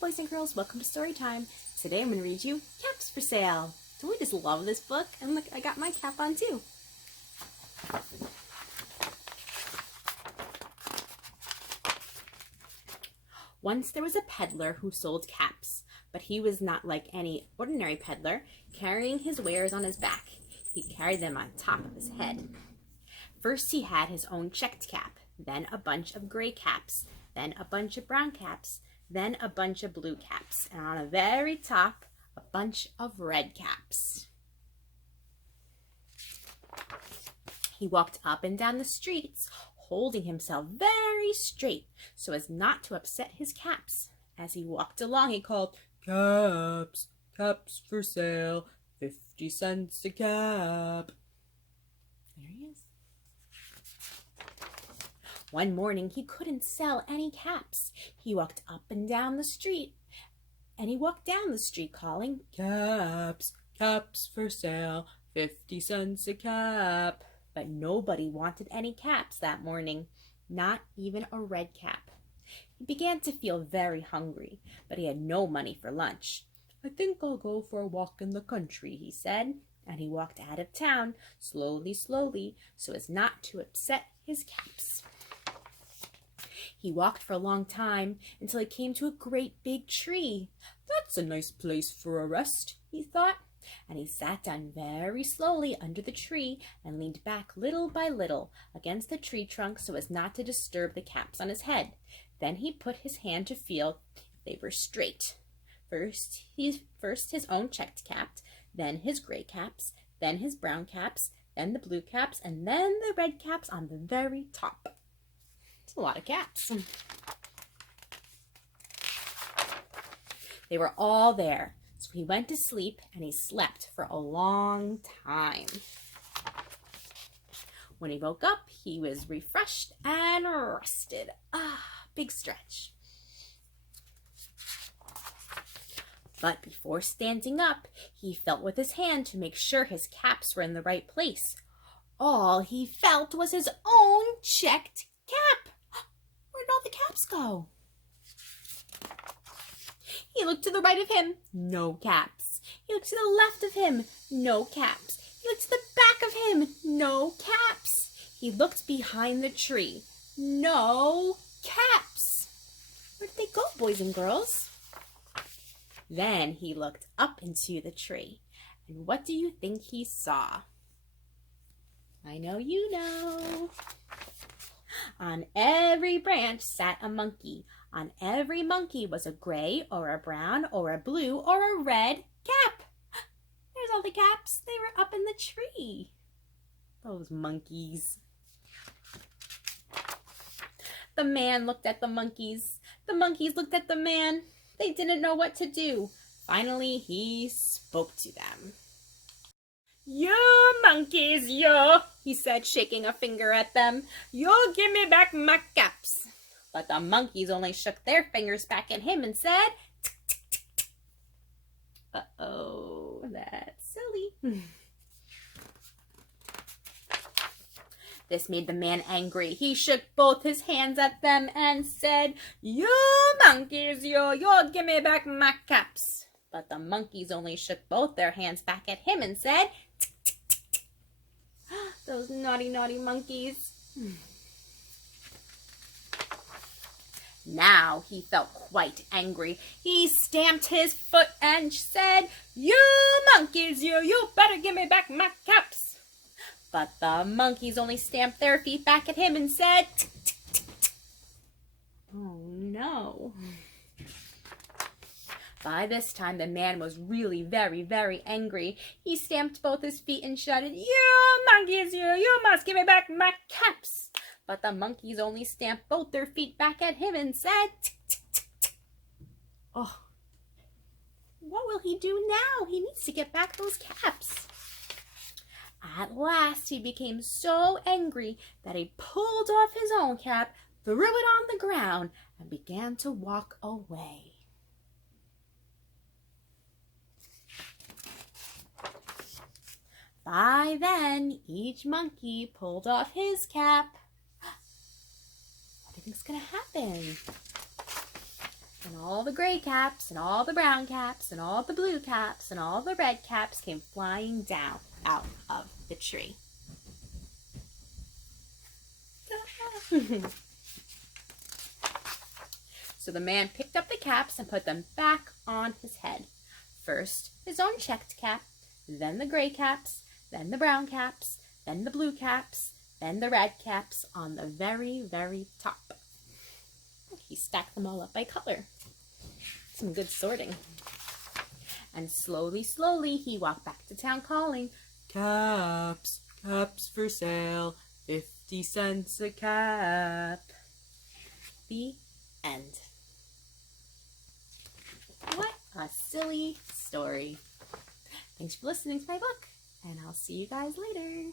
boys and girls, welcome to story time. Today I'm going to read you Caps for Sale. Don't we just love this book? And look, I got my cap on too. Once there was a peddler who sold caps, but he was not like any ordinary peddler, carrying his wares on his back. He carried them on top of his head. First he had his own checked cap, then a bunch of gray caps, then a bunch of brown caps, then a bunch of blue caps, and on the very top, a bunch of red caps. He walked up and down the streets, holding himself very straight so as not to upset his caps. As he walked along, he called, "Caps, caps for sale, 50 cents a cap." There he is. One morning, he couldn't sell any caps. He walked up and down the street, and he walked down the street calling, "Caps, caps for sale, 50 cents a cap." But nobody wanted any caps that morning, not even a red cap. He began to feel very hungry, but he had no money for lunch. "I think I'll go for a walk in the country," he said, and he walked out of town slowly, so as not to upset his caps. He walked for a long time until he came to a great big tree. "That's a nice place for a rest," he thought, and he sat down very slowly under the tree and leaned back little by little against the tree trunk so as not to disturb the caps on his head. Then he put his hand to feel if they were straight. First his own checked cap, then his gray caps, then his brown caps, then the blue caps, and then the red caps on the very top. It's a lot of caps. They were all there, so he went to sleep, and he slept for a long time. When he woke up, he was refreshed and rested. Big stretch. But before standing up, he felt with his hand to make sure his caps were in the right place. All he felt was his own checked cap. Where did all the caps go? He looked to the right of him, no caps. He looked to the left of him, no caps. He looked to the back of him, no caps. He looked behind the tree, no caps. Where did they go, boys and girls? Then he looked up into the tree, and what do you think he saw? I know you know. On every branch sat a monkey. On every monkey was a gray or a brown or a blue or a red cap. There's all the caps. They were up in the tree. Those monkeys. The man looked at the monkeys. The monkeys looked at the man. They didn't know what to do. Finally, he spoke to them. "You monkeys, you," he said, shaking a finger at them. "You give me back my caps." But the monkeys only shook their fingers back at him and said, "Tick, tick, tick, tick." Uh-oh, that's silly. This made the man angry. He shook both his hands at them and said, "You monkeys, you give me back my caps." But the monkeys only shook both their hands back at him and said, "Tick, tick, tick, tick." Those naughty, naughty monkeys. Now he felt quite angry. He stamped his foot and said, "You monkeys, you better give me back my caps." But the monkeys only stamped their feet back at him and said, "Tick, tick, tick, tick." Oh no. By this time, the man was really very, very angry. He stamped both his feet and shouted, "You monkeys, you must give me back my caps." But the monkeys only stamped both their feet back at him and said, "Tick, tick, tick, tick." Oh, what will he do now? He needs to get back those caps. At last, he became so angry that he pulled off his own cap, threw it on the ground, and began to walk away. By then, each monkey pulled off his cap. What do you think's gonna happen? And all the gray caps, and all the brown caps, and all the blue caps, and all the red caps came flying down out of the tree. So the man picked up the caps and put them back on his head. First, his own checked cap, then the gray caps, then the brown caps, then the blue caps, then the red caps on the very, very top. He stacked them all up by color. Some good sorting. And slowly, slowly, he walked back to town calling, "Caps, caps for sale, 50 cents a cap." The end. What a silly story. Thanks for listening to my book, and I'll see you guys later.